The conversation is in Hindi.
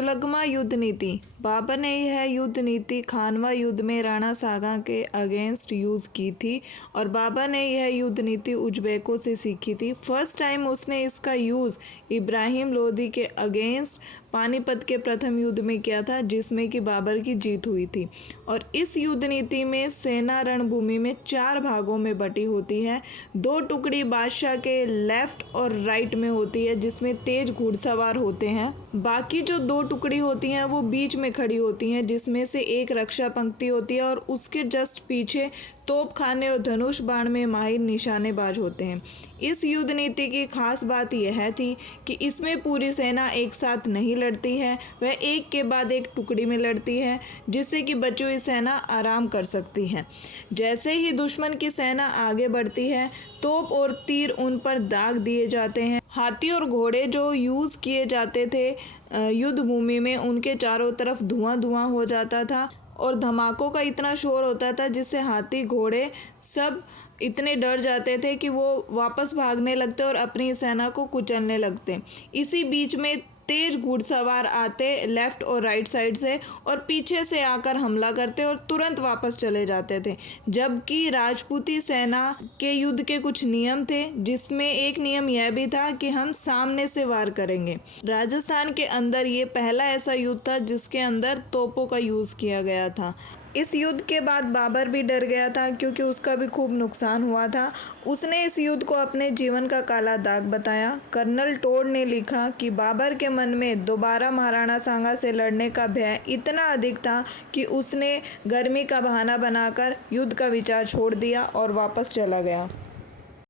तुलगमा युद्ध नीति। बाबर ने यह युद्ध नीति खानवा युद्ध में राणा सागा के अगेंस्ट यूज़ की थी और बाबर ने यह युद्ध नीति उज़्बेकों से सीखी थी। फर्स्ट टाइम उसने इसका यूज़ इब्राहिम लोदी के अगेंस्ट पानीपत के प्रथम युद्ध में किया था, जिसमें कि बाबर की जीत हुई थी। और इस युद्ध नीति में सेना रणभूमि में 4 भागों में बटी होती है। 2 टुकड़ी बादशाह के लेफ्ट और राइट में होती है, जिसमें तेज घुड़सवार होते हैं। बाकी जो 2 टुकड़ी होती हैं वो बीच में खड़ी होती हैं, जिसमें से एक रक्षा पंक्ति होती है और उसके जस्ट पीछे तोपखाने और धनुष बाण में माहिर निशानेबाज होते हैं। इस युद्ध नीति की खास बात यह थी कि इसमें पूरी सेना एक साथ नहीं लड़ती है, वह एक के बाद एक टुकड़ी में लड़ती है, जिससे कि बची हुई सेना आराम कर सकती है। जैसे ही दुश्मन की सेना आगे बढ़ती है, तोप और तीर उन पर दाग दिए जाते हैं। हाथी और घोड़े जो यूज़ किए जाते थे युद्ध भूमि में, उनके चारों तरफ धुआं धुआं हो जाता था और धमाकों का इतना शोर होता था जिससे हाथी घोड़े सब इतने डर जाते थे कि वो वापस भागने लगते और अपनी सेना को कुचलने लगते। इसी बीच में तेज घुड़सवार आते लेफ़्ट और राइट साइड से और पीछे से आकर हमला करते और तुरंत वापस चले जाते थे। जबकि राजपूती सेना के युद्ध के कुछ नियम थे, जिसमें एक नियम यह भी था कि हम सामने से वार करेंगे। राजस्थान के अंदर ये पहला ऐसा युद्ध था जिसके अंदर तोपों का यूज़ किया गया था। इस युद्ध के बाद बाबर भी डर गया था, क्योंकि उसका भी खूब नुकसान हुआ था। उसने इस युद्ध को अपने जीवन का काला दाग बताया। कर्नल टोड ने लिखा कि बाबर के मन में दोबारा महाराणा सांगा से लड़ने का भय इतना अधिक था कि उसने गर्मी का बहाना बनाकर युद्ध का विचार छोड़ दिया और वापस चला गया।